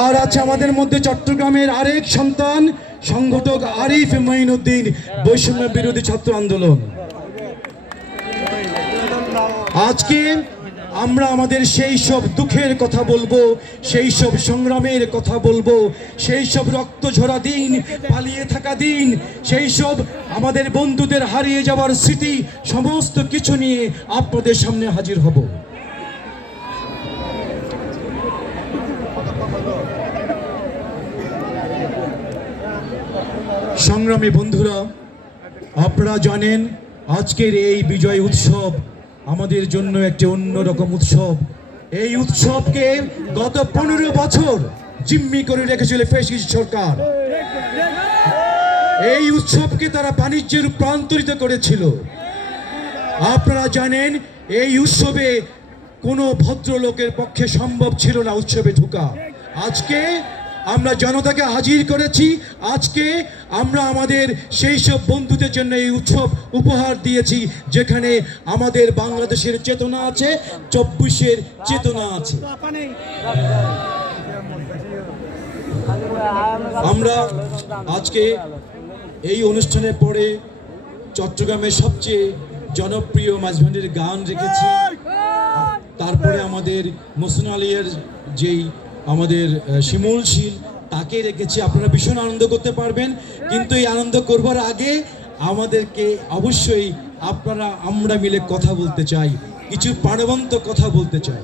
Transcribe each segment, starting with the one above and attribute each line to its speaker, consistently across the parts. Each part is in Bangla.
Speaker 1: আর আছে আমাদের মধ্যে চট্টগ্রামের আরেক সন্তান, সংগঠক আরিফ মঈনুদ্দিন, বৈষম্য বিরোধী ছাত্র আন্দোলন। আজকে আমরা আমাদের সেই সব দুঃখের কথা বলব, সেই সব সংগ্রামের কথা বলব, সেই সব রক্ত ঝরা দিন, পালিয়ে থাকা দিন, সেই সব আমাদের বন্ধুদের হারিয়ে যাওয়ার স্মৃতি, সমস্ত কিছু নিয়ে আপনাদের সামনে হাজির হব। সংগ্রামী বন্ধুরা, আপনারা জানেন আজকের এই বিজয় উৎসব আমাদের জন্য একটি অন্যরকম উৎসব। এই উৎসবকে গত পনেরো বছর জিম্মি করে রেখেছিল ফেসিস সরকার। এই উৎসবকে তারা বাণিজ্যে রূপান্তরিত করেছিল। আপনারা জানেন, এই উৎসবে কোনো ভদ্রলোকের পক্ষে সম্ভব ছিল না উৎসবে ঢোকা। আজকে আমরা জনতাকে হাজির করেছি। আজকে আমরা আমাদের সেই সব বন্ধুদের জন্য এই উৎসব উপহার দিয়েছি যেখানে আমাদের বাংলাদেশের চেতনা আছে চব্বিশের চেতনা আছে। আমরা আজকে এই অনুষ্ঠানের পরে চট্টগ্রামের সবচেয়ে জনপ্রিয় মাঝভান্ডের গান রেখেছি। তারপরে আমাদের মোসন আলিয়ার যেই আমাদের শিমুল শীল তাকে রেখেছি। আপনারা ভীষণ আনন্দ করতে পারবেন। কিন্তু এই আনন্দ করবার আগে আমাদেরকে অবশ্যই আপনারা, আমরা মিলে কথা বলতে চাই। কিছু প্রাণবন্ত কথা বলতে চাই।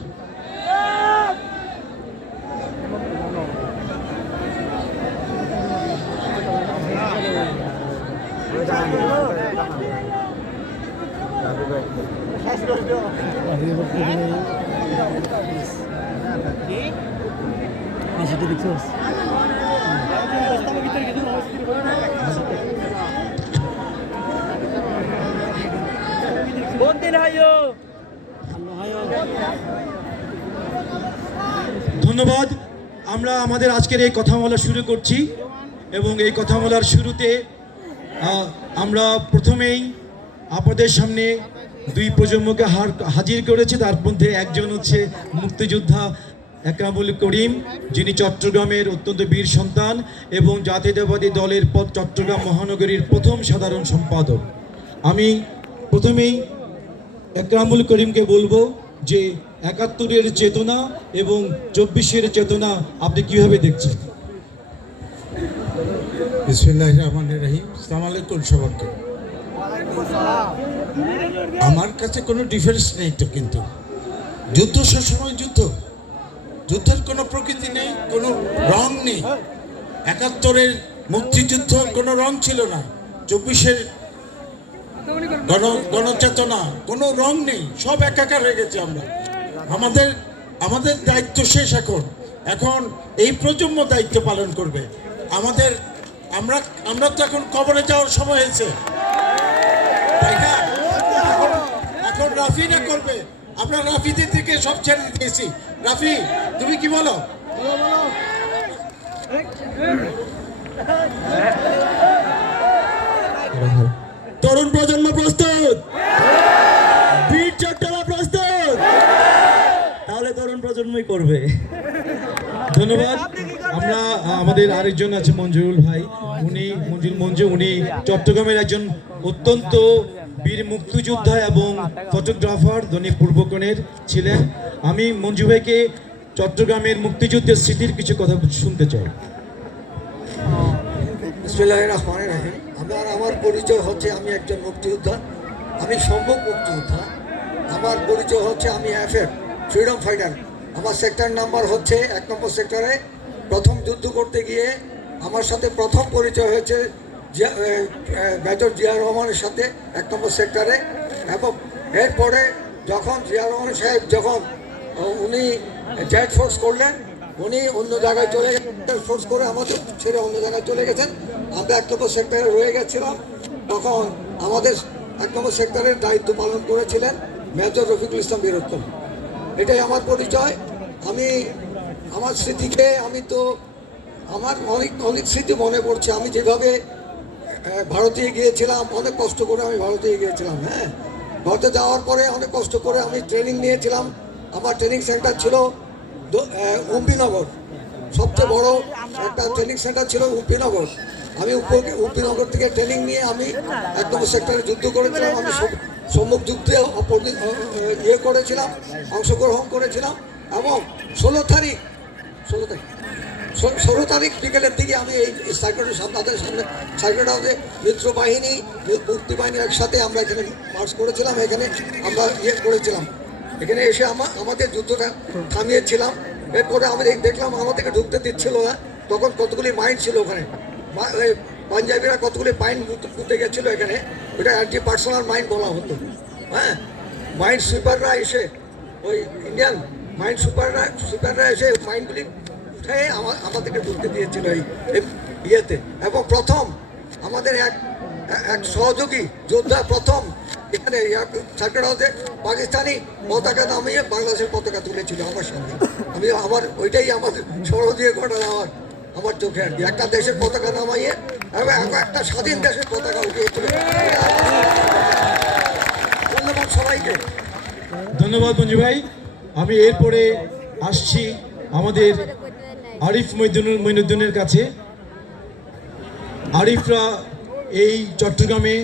Speaker 1: ধন্যবাদ। আমরা আমাদের আজকের এই কথা বলা শুরু করছি এবং এই কথা বলার শুরুতে আমরা প্রথমেই আপনাদের সামনে দুই প্রজন্মকে হার হাজির করেছি। তার মধ্যে একজন হচ্ছে মুক্তিযোদ্ধা একরামুল করিম, যিনি চট্টগ্রামের অত্যন্ত বীর সন্তান এবং জাতীয়তাবাদী দলের পদ চট্টগ্রাম মহানগরীর প্রথম সাধারণ সম্পাদক। আমি প্রথমেই একরামুল করিমকে বলব যে, একাত্তরের চেতনা এবং চব্বিশের চেতনা আপনি কীভাবে দেখছেন?
Speaker 2: রহিম। আমার কাছে কোনো ডিফারেন্স নেই তো কিন্তু। যুদ্ধ সবসময় যুদ্ধ। যুদ্ধের কোনো প্রকৃতি নেই, কোনো রং নেই। একাত্তরের মুক্তিযুদ্ধ কোনো রং ছিল না, চব্বিশের গণ, গণচেতনা কোনো রং নেই, সব একাকার হয়ে গেছে আমরা। আমাদের আমাদের দায়িত্ব শেষ এখন। এখন এই প্রজন্ম দায়িত্ব পালন করবে। আমাদের, আমরা আমরা তো এখন কবরে যাওয়ার সময় হয়েছে। এখন এখন রাফি না করবে। আমরা রাফিদের থেকে সব ছেড়ে দিয়েছি। রাফি, তুমি কি বলো?
Speaker 1: তরুণ প্রজন্ম প্রস্তুত। বীর চট্টলা প্রস্তুত। তাহলে তরুণ প্রজন্মই করবে। ধন্যবাদ। আমরা, আমাদের আরেকজন আছে মঞ্জুরুল ভাই। উনি মঞ্জুর মঞ্জু, উনি চট্টগ্রামের একজন অত্যন্ত বীর মুক্তিযোদ্ধা এবং ফটোগ্রাফার ধনী পূর্বকণের ছিলেন। আমি মঞ্জু ভাইকে চট্টগ্রামের মুক্তিযুদ্ধের স্মৃতির কিছু কথা শুনতে চাই।
Speaker 3: আমার আমার পরিচয় হচ্ছে আমি একজন মুক্তিযোদ্ধা। আমি সম্ভব মুক্তিযোদ্ধা। আমার পরিচয় হচ্ছে আমি এফ এফ ফ্রিডম ফাইটার। আমার সেক্টর নাম্বার হচ্ছে এক নম্বর সেক্টরে। প্রথম যুদ্ধ করতে গিয়ে আমার সাথে প্রথম পরিচয় হয়েছে মেজর জিয়া রহমানের সাথে এক নম্বর সেক্টরে এবং এরপরে যখন জিয়া রহমান সাহেব যখন উনি জেড ফোর্স করলেন, উনি অন্য জায়গায় চলে গেছেন ফোর্স করে আমাদের ছেড়ে অন্য জায়গায় চলে গেছেন। আমরা এক নম্বর সেক্টরে রয়ে গেছিলাম। তখন আমাদের এক নম্বর সেক্টরের দায়িত্ব পালন করেছিলেন মেজর রফিকুল ইসলাম বীরত্তম। এটাই আমার পরিচয়। আমি, আমার স্মৃতিকে আমি তো, আমার অনেক অনেক স্মৃতি মনে পড়ছে। আমি যেভাবে ভারতে গিয়েছিলাম, অনেক কষ্ট করে আমি ভারতে গিয়েছিলাম হ্যাঁ। ভারতে যাওয়ার পরে অনেক কষ্ট করে আমি ট্রেনিং নিয়েছিলাম। আমার ট্রেনিং সেন্টার ছিল অম্বিনগর সবচেয়ে বড় একটা ট্রেনিং সেন্টার ছিল উপিনগর আমি উপিনগর থেকে ট্রেনিং নিয়ে আমি এক নম্বর সেক্টরে যুদ্ধ করেছিলাম। আমি সম- সম্মুখ যুদ্ধে ইয়ে করেছিলাম, অংশগ্রহণ করেছিলাম এবং ষোলো তারিখ ষোলো তারিখ। ষোলো- তারিখ বিকেলের দিকে আমি এই সাইকেলের সামনে তাদের সামনে সাইকেল হাউসে মিত্র বাহিনী মুক্তি বাহিনী একসাথে আমরা এখানে মার্চ করেছিলাম, এখানে আমরা ইয়ে করেছিলাম। এখানে এসে আমা- আমাদের যুদ্ধটা থামিয়েছিলাম। এরপরে আমি দেখলাম আমাদেরকে ঢুকতে দিচ্ছিল না। তখন কতগুলি মাইন ছিল ওখানে। পাঞ্জাবিরা কতগুলি মাইন পুঁতে গেছিল এখানে। ওটা অ্যান্টি পার্সোনাল মাইন বলা হতো। হ্যাঁ? মাইন্ড সুইপাররা এসে, ওই ইন্ডিয়ান মাইন্ড সুপাররা সুপাররা এসে মাইন্ডগুলি উঠে আমা- আমাদেরকে ঢুকতে দিয়েছিল এই ইয়েতে। এবং প্রথম, আমাদের এক এক সহযোগী, যোদ্ধা প্রথম, এখানে সার্কেট হাউসে পাকিস্তানি পতাকা নামিয়ে বাংলাদেশের পতাকা তুলেছিল আমার সঙ্গে। আমি আমার, ওইটাই আমার সরদীয় ঘটনা আমার আমার চোখে আর একটা দেশের পতাকা নামাইয়ে এবং একটা স্বাধীন দেশের পতাকা উঠিয়েছিল ধন্যবাদ সবাইকে।
Speaker 1: ধন্যবাদ মঞ্জু ভাই আমি এরপরে আসছি আমাদের আরিফ মইনুদ্দিনের কাছে। আরিফরা এই চট্টগ্রামে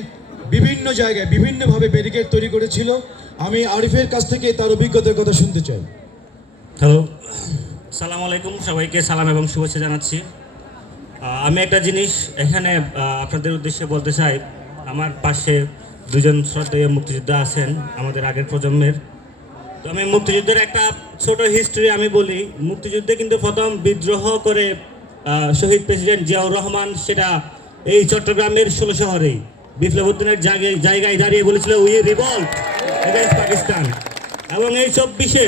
Speaker 1: বিভিন্ন জায়গায় বিভিন্নভাবে ব্যারিকেড তৈরি করেছিল। আমি আরিফের কাছ থেকে তার অভিজ্ঞতার কথা শুনতে চাই।
Speaker 4: হ্যালো সালাম আলাইকুম সবাইকে সালাম এবং শুভেচ্ছা জানাচ্ছি। আমি একটা জিনিস এখানে আপনাদের উদ্দেশ্যে বলতে চাই। আমার পাশে দুজন শ্রদ্ধেয় মুক্তিযোদ্ধা আছেন আমাদের আগের প্রজন্মের। তো আমি মুক্তিযুদ্ধের একটা ছোট হিস্ট্রি আমি বলি। মুক্তিযুদ্ধে কিন্তু প্রথম বিদ্রোহ করে শহীদ প্রেসিডেন্ট জিয়াউর রহমান সেটা এই চট্টগ্রামের ষোলো শহরেই। বিপ্লব উদ্দিনের জায়গায় দাঁড়িয়ে বলেছিল উই রিভল্ট পাকিস্তান এবং এই চব্বিশে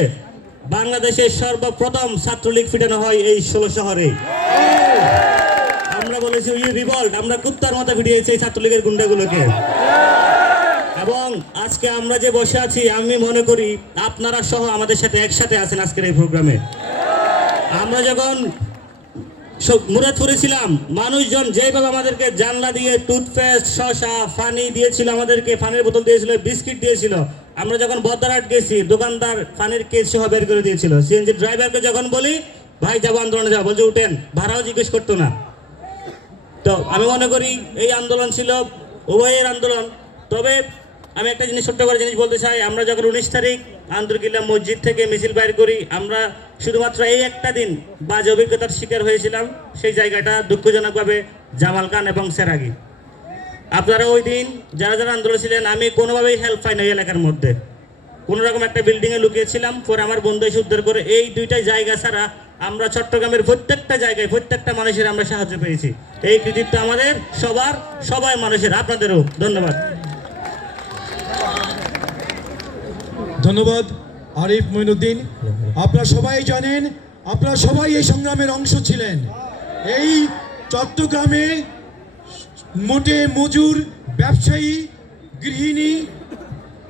Speaker 4: বাংলাদেশের সর্বপ্রথম ছাত্রলীগ ফিটানো হয় এই ষোলো শহরে আমরা বলেছি উই রিভল্ট আমরা কুত্তার মতো ফিটিয়েছি এই ছাত্রলীগের গুন্ডাগুলোকে। এবং আজকে আমরা যে বসে আছি, আমি মনে করি আপনারা সহ আমাদের সাথে একসাথে আছেন আজকের এই প্রোগ্রামে। আমরা যখন সব- মুরাদপুরে ছিলাম, মানুষজন যেভাবে আমাদেরকে জানলা দিয়ে টুথপেস্ট, শশা, ফানি দিয়েছিল আমাদেরকে, ফানির বোতল দিয়েছিল, বিস্কিট দিয়েছিল, আমরা যখন বদ্দারহাট গেছি, দোকানদার ফানির কেস সহ বের করে দিয়েছিল। সিএনজি ড্রাইভারকে যখন বলি, ভাই, যাব আন্দোলনে যাব। বলছে, উঠেন, ভাড়াও জিজ্ঞেস করতো না। তো আমি মনে করি, এই আন্দোলন ছিল উভয়ের আন্দোলন। তবে আমি একটা জিনিস ছোট্ট করে জিনিস বলতে চাই, আমরা যখন উনিশ তারিখ আন্দরকিল্লা মসজিদ থেকে মিছিল বাইর করি, আমরা শুধুমাত্র এই একটা দিন বাজে অভিজ্ঞতার শিকার হয়েছিলাম, সেই জায়গাটা দুঃখজনকভাবে জামাল খান এবং সেরাগি। আপনারা ওই দিন যারা যারা আন্দোলন ছিলেন, আমি কোনোভাবেই হেল্প পাই না এই এলাকার মধ্যে। কোনো রকম একটা বিল্ডিংয়ে লুকিয়েছিলাম, পরে আমার বন্ধু এসে উদ্ধার করে, এই দুইটা জায়গা ছাড়া আমরা চট্টগ্রামের প্রত্যেকটা জায়গায়, প্রত্যেকটা মানুষের আমরা সাহায্য পেয়েছি। এই কৃতিত্ব আমাদের, সবার, সবাই মানুষের, আপনাদেরও, ধন্যবাদ।
Speaker 1: ধন্যবাদ, আরিফ মইনুদ্দিন। আপনারা সবাই জানেন, আপনারা সবাই এই সংগ্রামের অংশ ছিলেন। এই চট্টগ্রামে মোটে মজুর, ব্যবসায়ী, গৃহিণী,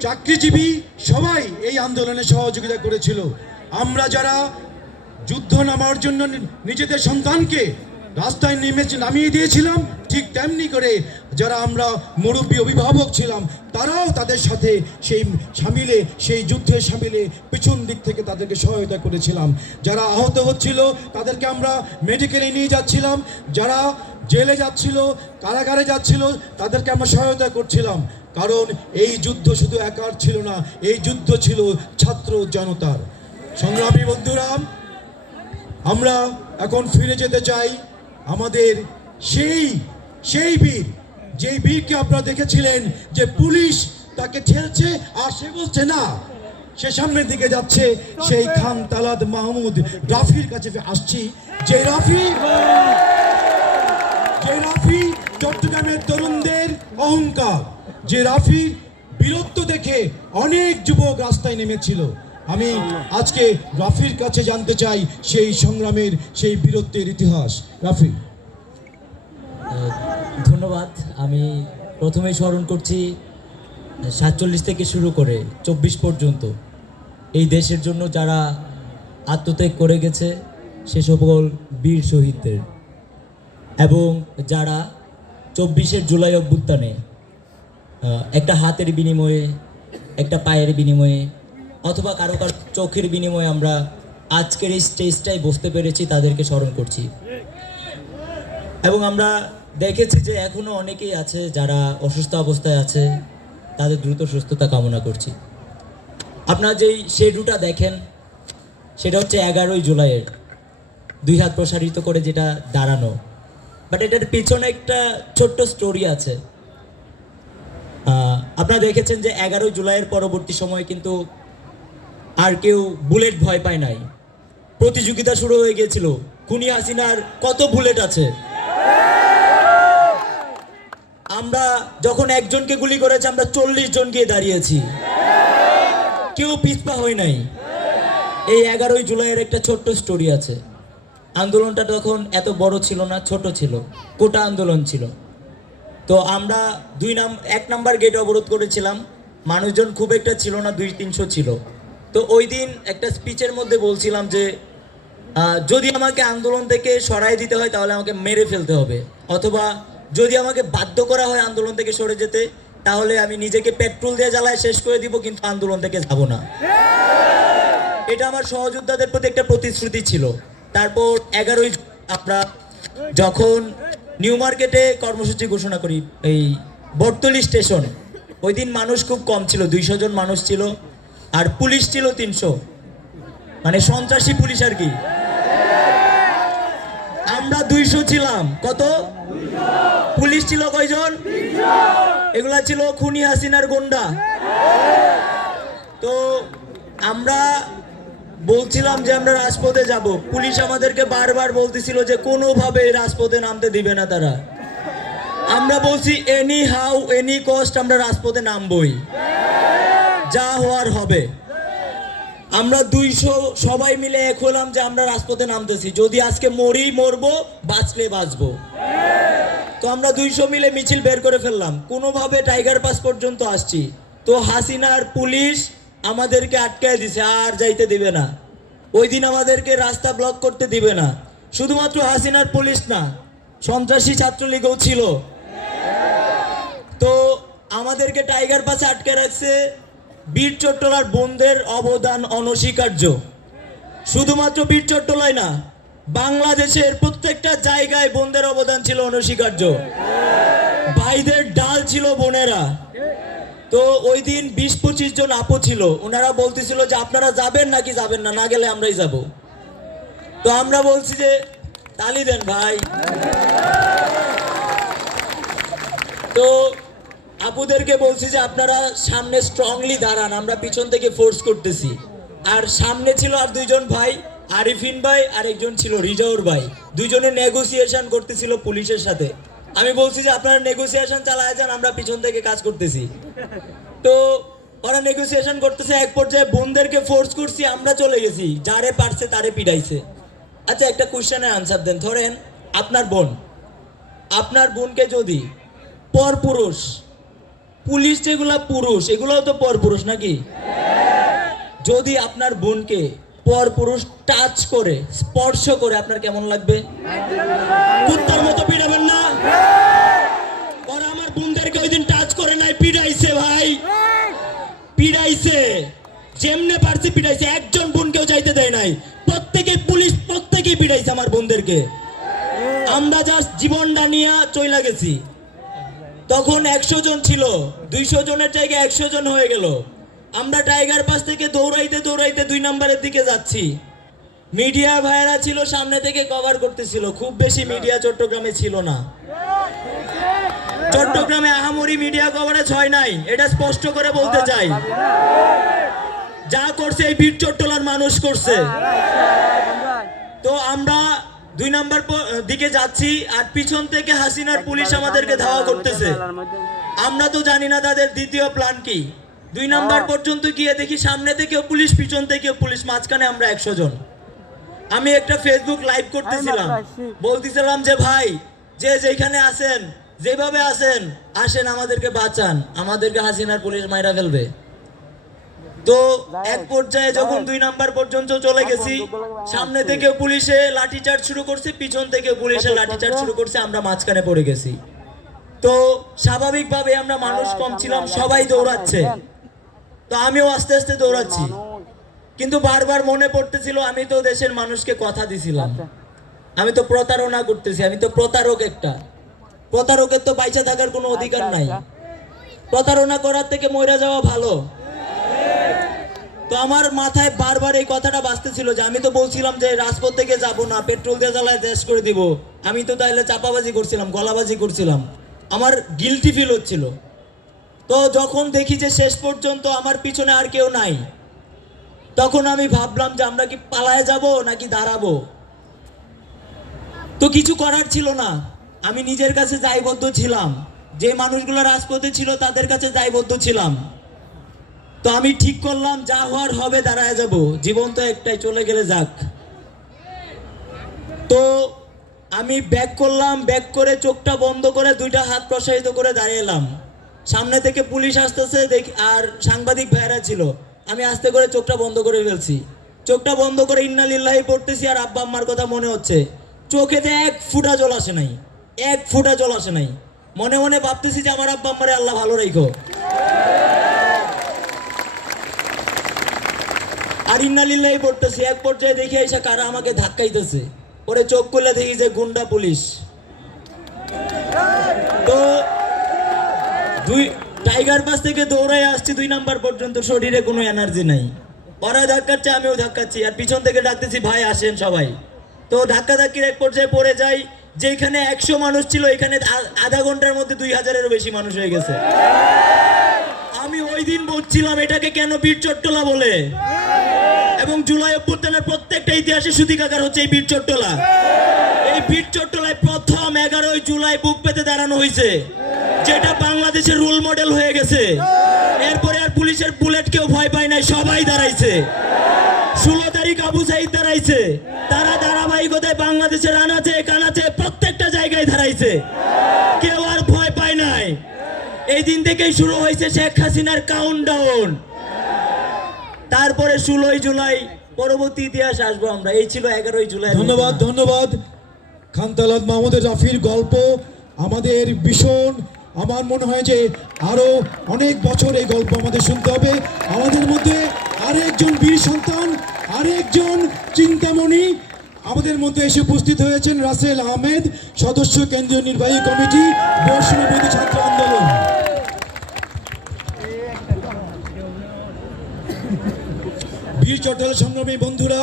Speaker 1: চাকরিজীবী সবাই এই আন্দোলনে সহযোগিতা করেছিল। আমরা যারা যুদ্ধ নামার জন্য নিজেদের সন্তানকে রাস্তায় নেমে নামিয়ে দিয়েছিলাম। ঠিক তেমনি করে যারা আমরা মুরব্বী অভিভাবক ছিলাম, তারাও তাদের সাথে সেই সামিলে, সেই যুদ্ধে সামিলে পিছন দিক থেকে তাদেরকে সহায়তা করেছিলাম। যারা আহত হচ্ছিল, তাদেরকে আমরা মেডিকেলে নিয়ে যাচ্ছিলাম। যারা জেলে যাচ্ছিল, কারাগারে যাচ্ছিল, তাদেরকে আমরা সহায়তা করছিলাম। কারণ এই যুদ্ধ শুধু একার ছিল না, এই যুদ্ধ ছিল ছাত্র জনতার। সংগ্রামী বন্ধুরা, আমরা এখন ফিরে যেতে চাই। আমাদের সেই সেই বীর, যেই বীরকে আপনারা দেখেছিলেন যে পুলিশ তাকে ঠেলছে আর সে বলছে না, সে সামনের দিকে যাচ্ছে, সেই খান তালাদ মাহমুদ রাফির কাছে আসছি। যে রাফি যে রাফি চট্টগ্রামের তরুণদের অহংকার, যে রাফির বীরত্ব দেখে অনেক যুবক রাস্তায় নেমেছিল। আমি আজকে রাফির কাছে জানতে চাই সেই সংগ্রামের, সেই বীরত্বের ইতিহাস। রাফি।
Speaker 5: ধন্যবাদ। আমি প্রথমেই স্মরণ করছি, সাতচল্লিশ থেকে শুরু করে চব্বিশ পর্যন্ত এই দেশের জন্য যারা আত্মত্যাগ করে গেছে, সে সকল বীর শহীদদের। এবং যারা চব্বিশের জুলাই অভ্যুত্থানে একটা হাতের বিনিময়ে, একটা পায়ের বিনিময়ে অথবা কারও কারও চোখের বিনিময়ে আমরা আজকের এই স্টেজটাই বসতে পেরেছি, তাদেরকে স্মরণ করছি। এবং আমরা দেখেছি যে এখনও অনেকেই আছে যারা অসুস্থ অবস্থায় আছে, তাদের দ্রুত সুস্থতা কামনা করছি। আপনারা যেই শেডুটা দেখেন, সেটা হচ্ছে এগারোই জুলাইয়ের দুই হাত প্রসারিত করে যেটা দাঁড়ানো। বাট এটার পিছনে একটা ছোট্ট স্টোরি আছে। আপনারা দেখেছেন যে এগারোই জুলাইয়ের পরবর্তী সময়ে কিন্তু আর কেউ বুলেট ভয় পায় নাই। প্রতিযোগিতা শুরু হয়ে গিয়েছিল। খুনি হাসিনার কত বুলেট আছে? আমরা যখন একজনকে গুলি করেছি, আমরা চল্লিশ জন গিয়ে দাঁড়িয়েছি। কেউ পিছপা হয় নাই। এই এগারোই জুলাইয়ের একটা ছোট্ট স্টোরি আছে। আন্দোলনটা তখন এত বড় ছিল না, ছোট ছিল। কোটা আন্দোলন ছিল। তো আমরা দুই নাম, এক নাম্বার গেট অবরোধ করেছিলাম। মানুষজন খুব একটা ছিল না, দুই তিনশো ছিল। তো ওই দিন একটা স্পিচের মধ্যে বলছিলাম যে যদি আমাকে আন্দোলন থেকে সরাই দিতে হয় তাহলে আমাকে মেরে ফেলতে হবে। অথবা যদি আমাকে বাধ্য করা হয় আন্দোলন থেকে সরে যেতে, তাহলে আমি নিজেকে পেট্রোল দিয়ে জ্বালায় শেষ করে দিব, কিন্তু আন্দোলন থেকে যাব না। এটা আমার সহযোদ্ধাদের প্রতি একটা প্রতিশ্রুতি ছিল। তারপর এগারোই আমরা যখন নিউ মার্কেটে কর্মসূচি ঘোষণা করি, এই বটতলি স্টেশন, ওই দিন মানুষ খুব কম ছিল, দুইশো জন মানুষ ছিল। আর পুলিশ ছিল তিনশো। মানে সন্ত্রাসী পুলিশ আর কি। আমরা দুইশো ছিলাম। কত? পুলিশ ছিল কয়জন? এগুলা ছিল খুনি হাসিনার গুন্ডা। তো আমরা বলছিলাম যে আমরা রাজপথে যাব। পুলিশ আমাদেরকে বারবার বলতেছিল যে কোনোভাবে রাজপথে নামতে দিবে না তারা। আমরা বলছি এনি হাউ এনি কস্ট আমরা রাজপথে নামবই। যা হওয়ার হবে। আমরা দুইশো সবাই মিলে এক হলাম যে আমরা রাজপথে নামতেছি। যদি আজকে মরি মরবো, বাঁচলে বাঁচবো। তো আমরা দুইশো মিলে মিছিল বের করে ফেললাম। কোনোভাবে টাইগার পাস পর্যন্ত আসছি। তো হাসিনার পুলিশ আমাদেরকে আটকায় দিছে, আর যাইতে দিবে না। ওই দিন আমাদেরকে রাস্তা ব্লক করতে দিবে না। শুধুমাত্র হাসিনার পুলিশ না, সন্ত্রাসী ছাত্রলীগও ছিল। তো আমাদেরকে টাইগার পাসে আটকে রাখছে বীর চট্টলার বোনদের অবদান অনস্বীকার্য। শুধুমাত্র বীর চট্টলায় না, বাংলাদেশের প্রত্যেকটা জায়গায় বোনদের অবদান ছিল অনস্বীকার্য। ভাইদের ডাল ছিল বোনেরা। তো ওই দিন বিশ পঁচিশ জন আপু ছিল, ওনারা বলতেছিল যে আপনারা যাবেন নাকি যাবেন না না গেলে আমরাই যাব। তো আমরা বলছি যে, তালি দেন ভাই। তো আপুদেরকে বলছি যে আপনারা সামনে স্ট্রংলি দাঁড়ান, আমরা পিছন থেকে ফোর্স করতেছি। আর সামনে ছিল আর দুইজন ভাই, আরিফিন ভাই, আর একজন ছিল রিজাউর ভাই। দুইজনে নেগোসিয়েশন করতেছিল পুলিশের সাথে। আমি বলছি যে, আপনারা নেগোসিয়েশন চালায় যান, আমরা পিছন থেকে কাজ করতেছি। তো ওরা নেগোসিয়েশন করতেছে, এক পর্যায়ে বোনদেরকে ফোর্স করছি, আমরা চলে গেছি। যারে পারছে, তারে পিড়াইছে আচ্ছা একটা কোশ্চেনের আনসার দেন। ধরেন, আপনার বোন, আপনার বোনকে যদি পরপুরুষ পুলিশ যেগুলা পুরুষ, এগুলোও তো পরপুরুষ নাকি? যদি আপনার বোনকে পরপুরুষ টাচ করে, স্পর্শ করে, আপনার কেমন লাগবে? কুত্তার মতো পিড়াবেন না? ওরা আমার বোনদেরকে ওই দিন টাচ করে নাই, পিড়াইছে ভাই। পিড়াইছে। যেমনে পারছে পিড়াইছে, একজন বোনকেও যাইতে দেয় নাই। প্রত্যেকে পুলিশ, প্রত্যেকেই পিড়াইছে আমার বোনদেরকে। আমরা জাস্ট জীবনটা নিয়ে চইলা গেছি। তখন একশো জন ছিল, দুইশো জনের জায়গায় একশো জন হয়ে গেল। আমরা টাইগার পাস থেকে দৌড়াইতে দৌড়াইতে দুই নম্বরের দিকে যাচ্ছি। মিডিয়া ভাইয়েরা ছিল সামনে থেকে কভার করতেছিল, খুব বেশি মিডিয়া চট্টগ্রামে ছিল না। চট্টগ্রামে আহামরি মিডিয়া কভারেজ হয় নাই, এটা স্পষ্ট করে বলতে চাই। যা করছে এই বীর চট্টলার মানুষ করছে। তো আমরা দুই নাম্বার দিকে যাচ্ছি আর পিছন থেকে হাসিনার পুলিশ আমাদেরকে ধাওয়া করতেছে। আমরা তো জানি না তাদের দ্বিতীয় প্ল্যান কি। দুই নাম্বার পর্যন্ত গিয়ে দেখি সামনে থেকেও পুলিশ পিছন থেকেও পুলিশ মাঝখানে আমরা একশো জন। আমি একটা ফেসবুক লাইভ করতেছিলাম। বলতেছিলাম যে ভাই যে যেখানে আছেন যেভাবে আছেন আসেন আমাদেরকে বাঁচান। আমাদেরকে হাসিনার পুলিশ মাইরা ফেলবে। তো এক পর্যায়ে যখন দুই নাম্বার পর্যন্ত চলে গেছি সামনে থেকে পুলিশে লাঠিচার্জ শুরু করছে পিছন থেকে পুলিশে লাঠিচার্জ শুরু করছে আমরা মাঝখানে পড়ে গেছি। তো স্বাভাবিকভাবে আমরা মানুষ কম ছিলাম সবাই দৌড়াচ্ছে। তো আমিও আস্তে আস্তে দৌড়াচ্ছি। কিন্তু বারবার মনে পড়তেছিল আমি তো দেশের মানুষকে কথা দিছিলাম। আমি তো প্রতারণা করতেছি আমি তো প্রতারক একটা। প্রতারকের তো বাইচা থাকার কোনো অধিকার নাই। প্রতারণা করার থেকে মরে যাওয়া ভালো। তো আমার মাথায় বারবার এই কথাটা বাঁচতেছিল যে আমি তো বলছিলাম যে রাজপথ থেকে যাব না, পেট্রোল দিয়ে জ্বালায় দেশ করে দিব। আমি তো তাহলে চাপাবাজি করছিলাম, গলাবাজি করছিলাম। আমার গিলটি ফিল হচ্ছিল। তো যখন দেখি যে শেষ পর্যন্ত আমার পিছনে আর কেউ নাই, তখন আমি ভাবলাম যে আমরা কি পালায় যাব নাকি দাঁড়াবো? তো কিছু করার ছিল না। আমি নিজের কাছে দায়বদ্ধ ছিলাম। যে মানুষগুলো রাজপথে ছিল তাদের কাছে দায়বদ্ধ ছিলাম। তো আমি ঠিক করলাম, যা হওয়ার হবে দাঁড়ায় যাব। জীবন তো একটাই, চলে গেলে যাক। তো আমি ব্যাক করলাম, ব্যাক করে চোখটা বন্ধ করে দুইটা হাত প্রসারিত করে দাঁড়িয়ে এলাম। সামনে থেকে পুলিশ আসতেছে, দেখি আর সাংবাদিক ভাইরা ছিল। আমি আস্তে করে চোখটা বন্ধ করে ফেলছি। চোখটা বন্ধ করে ইন্নালিল্লাহি পড়তেছি আর আব্বা আম্মার কথা মনে হচ্ছে। চোখেতে এক ফুটা জল আসে নাই। এক ফুটা জল আসে নাই। মনে মনে ভাবতেছি যে আমার আব্বা আম্মারে আল্লাহ ভালো রাখো আর ইন্নালিল্লাহি পড়তেছি। এক পর্যায়ে দেখে এসে কারা আমাকে ধাক্কাইতেছে। পরে চোখ খুলে দেখি যে গুন্ডা পুলিশ। তো দুই, টাইগার পাস থেকে দৌড়াই আসছি দুই নাম্বার পর্যন্ত, শরীরে কোনো এনার্জি নাই। ওরা ধাক্কাচ্ছে, আমিও ধাক্কাচ্ছি। আর পিছন থেকে ডাকতেছি, ভাই, আসেন সবাই। তো ধাক্কা ধাক্কির এক পর্যায়ে পড়ে যাই। যেখানে একশো মানুষ ছিল, এখানে আধা ঘণ্টার মধ্যে দুই হাজারেরও বেশি মানুষ হয়ে গেছে। আমি ওই দিন বলছিলাম, এটাকে কেন বীর চট্টলা বলে? এবং জুলাই অভ্যুত্থানের প্রত্যেকটা ইতিহাসে সুতিকাগার হচ্ছে এই বীর চট্টলা এই বীর চট্টলায় প্রথম এগারোই জুলাই বুক পেতে দাঁড়ানো হয়েছে, যেটা বাংলাদেশের রোল মডেল হয়ে গেছে। এরপরে আর পুলিশের বুলেট কেউ ভয় পায় নাই, সবাই দাঁড়াইছে। ষোলো তারিখ আবু সাইদ দাঁড়াইছে। তারা ধারাবাহিকতায় বাংলাদেশের আনাচে কানাচে দাঁড়াইছে কেউ আর ভয় পায় নাই। এই দিন থেকেই শুরু হয়েছে শেখ হাসিনার কাউন্টডাউন তারপরে ষোলোই জুলাই, পরবর্তী ইতিহাস আসব আমরা। এই ছিল এগারোই জুলাই।
Speaker 1: ধন্যবাদ ধন্যবাদ। খানতালাদ মাহমুদের রাফির গল্প আমাদের ভীষণ। আমার মনে হয় যে আরও অনেক বছর এই গল্প আমাদের শুনতে হবে। আমাদের মধ্যে আরেকজন বীর সন্তান, আরেকজন চিন্তামণি আমাদের মধ্যে এসে উপস্থিত হয়েছেন রাসেল আহমেদ, সদস্য কেন্দ্রীয় নির্বাহী কমিটি বৈষ্ণবী ছাত্র আন্দোলন। বীর চট্টল সংগ্রামী বন্ধুরা,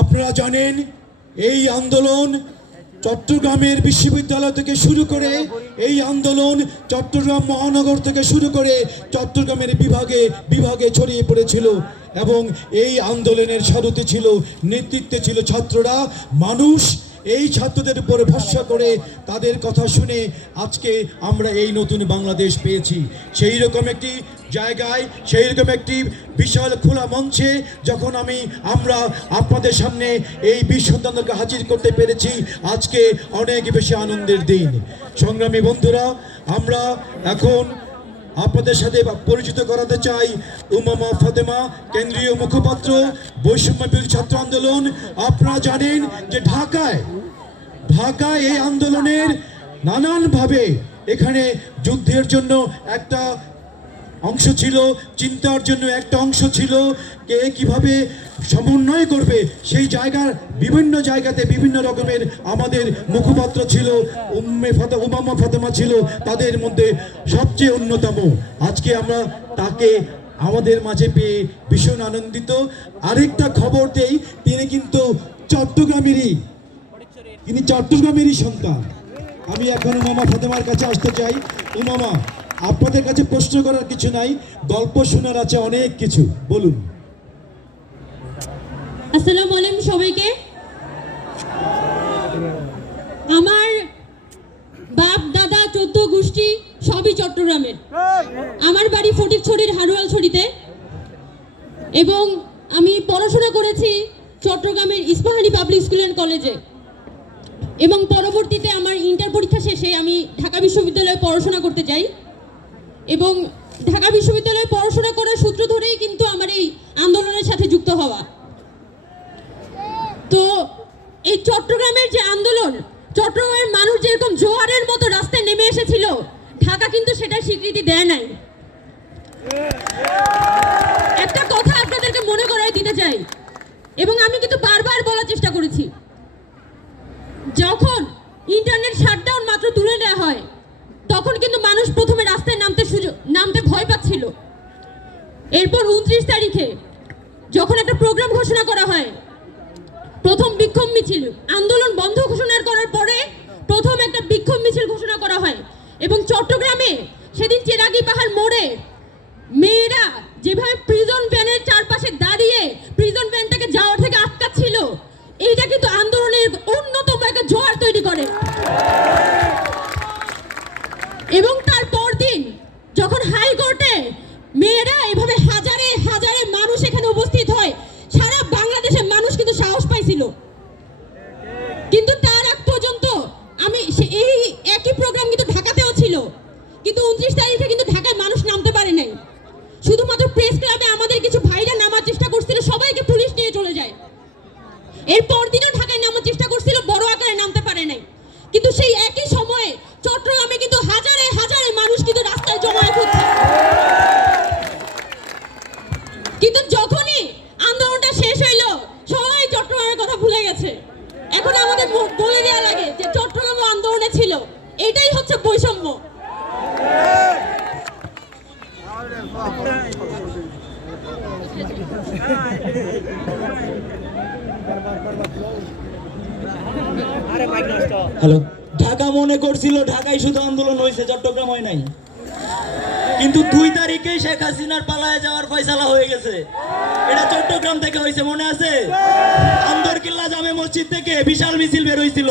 Speaker 1: আপনারা জানেন, এই আন্দোলন চট্টগ্রামের বিশ্ববিদ্যালয় থেকে শুরু করে, এই আন্দোলন চট্টগ্রাম মহানগর থেকে শুরু করে চট্টগ্রামের বিভাগে বিভাগে ছড়িয়ে পড়েছিল। এবং এই আন্দোলনের সারথে ছিল, নেতৃত্বে ছিল ছাত্ররা। মানুষ এই ছাত্রদের উপর ভরসা করে তাদের কথা শুনে আজকে আমরা এই নতুন বাংলাদেশ পেয়েছি। সেই রকম একটি জায়গায়, সেই রকম একটি বিশাল খোলা মঞ্চে যখন আমি, আমরা আপনাদের সামনে এই বীর সন্তানদেরকে হাজির করতে পেরেছি, আজকে অনেক বেশি আনন্দের দিন। সংগ্রামী বন্ধুরা, আমরা এখন আপনাদের সাথে পরিচিত করাতে চাই উমামা ফাতেমা, কেন্দ্রীয় মুখপাত্র, বৈষম্য বিরোধী ছাত্র আন্দোলন। আপনারা জানেন যে ঢাকায় ঢাকায় এই আন্দোলনের নানানভাবে এখানে যুদ্ধের জন্য একটা অংশ ছিল, চিন্তার জন্য একটা অংশ ছিল, কে কীভাবে সমন্বয় করবে, সেই জায়গার বিভিন্ন জায়গাতে বিভিন্ন রকমের আমাদের মুখপাত্র ছিল, উম্মে ফাতে, উমামা ফাতেমা ছিল, তাদের মধ্যে সবচেয়ে অন্যতম। আজকে আমরা তাকে আমাদের মাঝে পেয়ে ভীষণ আনন্দিত। আরেকটা খবর দেই, তিনি কিন্তু চট্টগ্রামেরই। তিনি চট্টগ্রামেরই সন্তান। আমি এখন উমামা ফাতেমার কাছে আসতে চাই। উমামা আপনাদের কাছে প্রশ্ন করার কিছু নাই, গল্প শোনার আছে অনেক কিছু। বলুন।
Speaker 6: আসসালামু আলাইকুম সবাইকে। আমার বাপ, দাদা, চোদ্দ গোষ্ঠী সবই চট্টগ্রামের। আমার বাড়ি ফটিকছড়ির হারুয়াল ছড়িতে এবং আমি পড়াশোনা করেছি চট্টগ্রামের ইস্পাহানি পাবলিক স্কুল অ্যান্ড কলেজে। এবং পরবর্তীতে আমার ইন্টার পরীক্ষা শেষে আমি ঢাকা বিশ্ববিদ্যালয়ে পড়াশোনা করতে যাই। এবং ঢাকা বিশ্ববিদ্যালয়ে পড়াশোনা করার সূত্র ধরেই কিন্তু আমার এই আন্দোলনের সাথে যুক্ত হওয়া। তো এই চট্টগ্রামের যে আন্দোলন, চট্টগ্রামের মানুষ যেরকম জোয়ারের মতো রাস্তায় নেমে এসেছিল, ঢাকা কিন্তু সেটা স্বীকৃতি দেয় নাই। একটা কথা আপনাদেরকে মনে করাই দিতে চাই, এবং আমি কিন্তু বারবার বলার চেষ্টা করেছি, যখন ইন্টারনেট শাটডাউন মাত্র তুলে নেওয়া হয় তখন কিন্তু মানুষ প্রথমে রাস্তায় নামতে সুযোগ, নামতে ভয় পাচ্ছিল। এরপর উনত্রিশ তারিখে যখন একটা প্রোগ্রাম ঘোষণা করা হয়, প্রথম বিক্ষোভ মিছিল, আন্দোলন বন্ধ
Speaker 5: হাসিনার পালায় যাওয়ার ফয়সালা হয়ে গেছে। এটা চট্টগ্রাম থেকে হয়েছে, মনে আছে? আন্দরকিল্লা জামে মসজিদ থেকে বিশাল মিছিল বের হয়েছিল।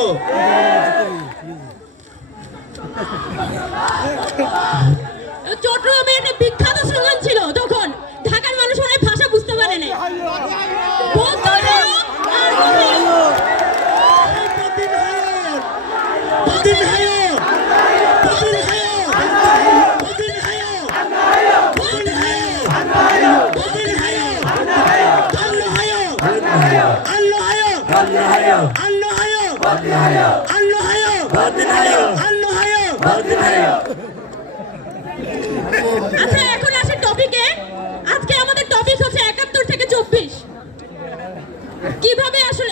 Speaker 6: আচ্ছা এখন আসে টপিকে আজকে আমাদের টপিক হচ্ছে একাত্তর থেকে চব্বিশ। কীভাবে আসলে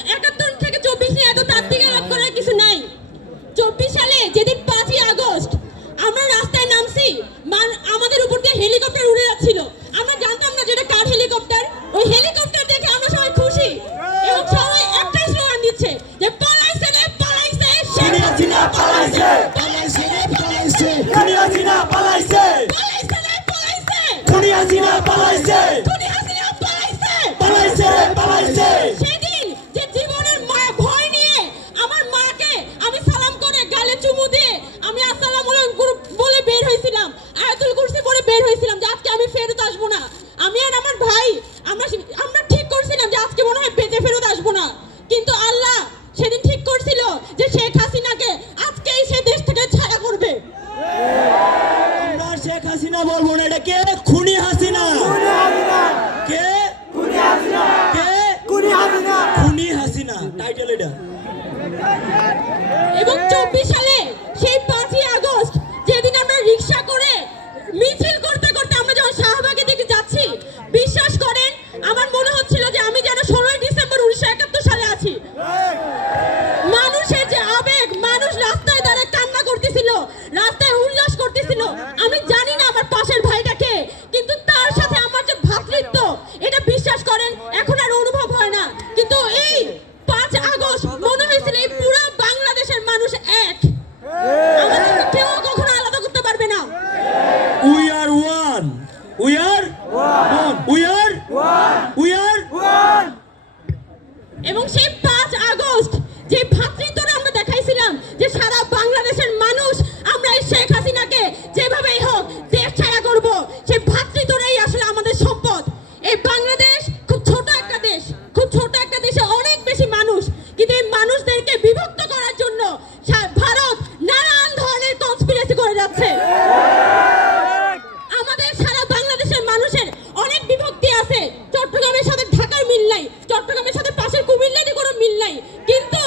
Speaker 6: চট্টগ্রামের সাথে পাশের কুমিল্লাতে কোনো মিল নাই। কিন্তু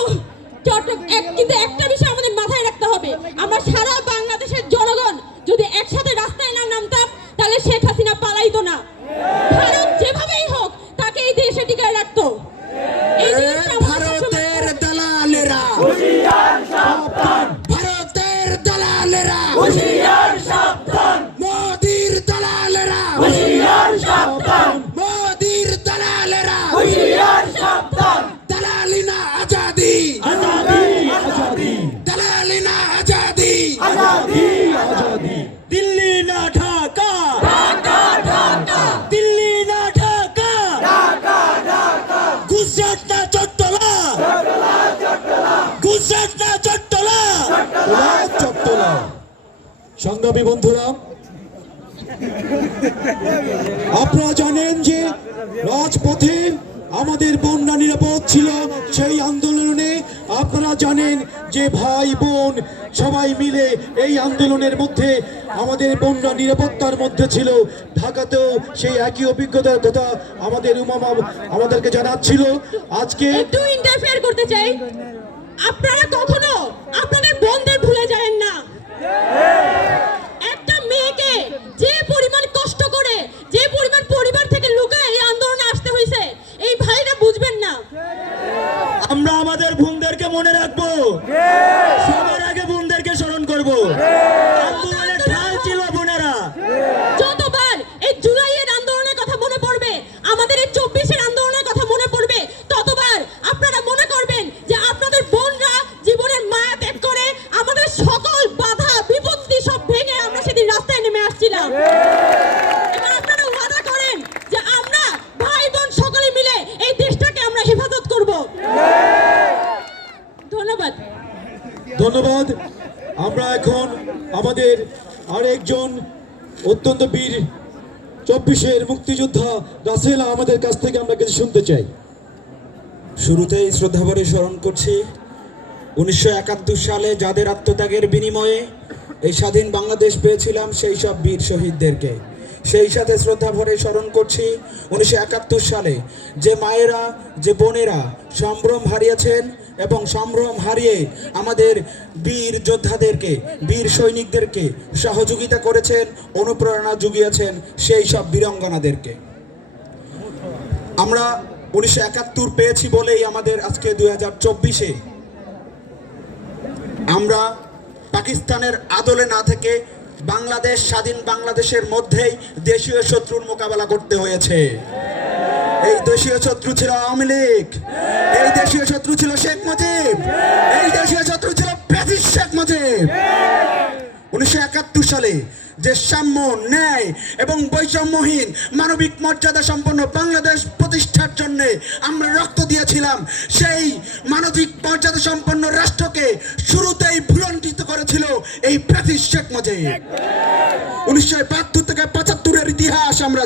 Speaker 6: চট্টগ্রাম কিন্তু একটা চট্টলা। চট্টলা।
Speaker 1: সংগ্রামী বন্ধুরা আপনারা জানেন যে রাজপথে আমাদের বন্যা নিরাপদ ছিল সেই আন্দোলনে আপনারা জানেন যে ভাই বোন সবাই মিলে এই আন্দোলনের মধ্যে আমাদের বন্যা নিরাপত্তার মধ্যে ছিল। ঢাকাতেও সেই একই অভিজ্ঞতার কথা আমাদের উমামা আমাদেরকে জানাচ্ছিল। আজকে
Speaker 6: একটু ইন্টারফেয়ার করতে চাই। আপনারা কখনো আপনাদের বোনদের ভুলে যাবেন না। একটা মেয়েকে যে পরিমাণ কষ্ট করে যে পরিমাণ পরিবার থেকে লুকায় এই আন্দোলনে আসতে হয়েছে এই ভাইরা বুঝবেন না।
Speaker 4: আমরা আমাদের বোনদেরকে মনে রাখব। সবার আগে বোনদেরকে স্মরণ করব। আন্দোলনের ঢাল ছিল বোনেরা
Speaker 6: যতবার এই জুলাইয়ের আন্দোলনের কথা মনে পড়বে আমাদের এই চব্বিশের আন্দোলনের কথা মনে পড়বে ততবার আপনারা মনে করবেন যে আপনাদের বোনরা জীবনের মায়া ত্যাগ করে আমাদের সকল বাধা বিপত্তি সব ভেঙে আমরা সেদিন রাস্তায় নেমে আসছিলাম এবার আপনারা ওয়াদা করেন যে আমরা ভাই বোন সকলে মিলে এই দেশটাকে আমরা হেফাজত করব ধন্যবাদ
Speaker 1: ধন্যবাদ আমরা এখন আমাদের আরেকজন অত্যন্ত বীর, চব্বিশের মুক্তিযোদ্ধা রাসেল আমাদের কাছ থেকে আমরা কিছু শুনতে চাই।
Speaker 7: শুরুতেই শ্রদ্ধাভরে স্মরণ করছি, উনিশশো একাত্তর সালে যাদের আত্মত্যাগের বিনিময়ে এই স্বাধীন বাংলাদেশ পেয়েছিলাম, সেই সব বীর শহীদদেরকে। সেই সাথে শ্রদ্ধাভরে স্মরণ করছি, উনিশশো একাত্তর সালে যে মায়েরা, যে বোনেরা সম্ভ্রম হারিয়েছেন এবং সম্ভ্রম হারিয়ে আমাদের বীর যোদ্ধাদেরকে, বীর সৈনিকদেরকে সহযোগিতা করেছেন, অনুপ্রেরণা জুগিয়েছেন সেই সব বীরঙ্গনাদেরকে। আমরা উনিশশো একাত্তর পেয়েছি বলেই আমাদের আজকে দুই হাজার চব্বিশে। আমরা পাকিস্তানের আদলে না থেকে বাংলাদেশ, স্বাধীন বাংলাদেশের মধ্যেই দেশীয় শত্রুর মোকাবেলা করতে হয়েছে। এই দেশীয় শত্রু ছিল আওয়ামী লীগ। এই দেশীয় শত্রু ছিল শেখ মুজিব। এই দেশীয় শত্রু ছিল ব্রিটিশ শেখ মুজিব। উনিশশো একাত্তর সালে যে সাম্য, ন্যায় এবং বৈষম্যহীন মানবিক মর্যাদা সম্পন্ন বাংলাদেশ প্রতিষ্ঠার জন্য আমরা রক্ত দিয়েছিলাম, সেই মানবিক মর্যাদা সম্পন্ন রাষ্ট্রকে শুরুতেই ভুলণ্ঠিত করেছিল এই ব্রিটিশ শেখ মুজিব। উনিশশো বাহাত্তর থেকে পঁচাত্তরের ইতিহাস আমরা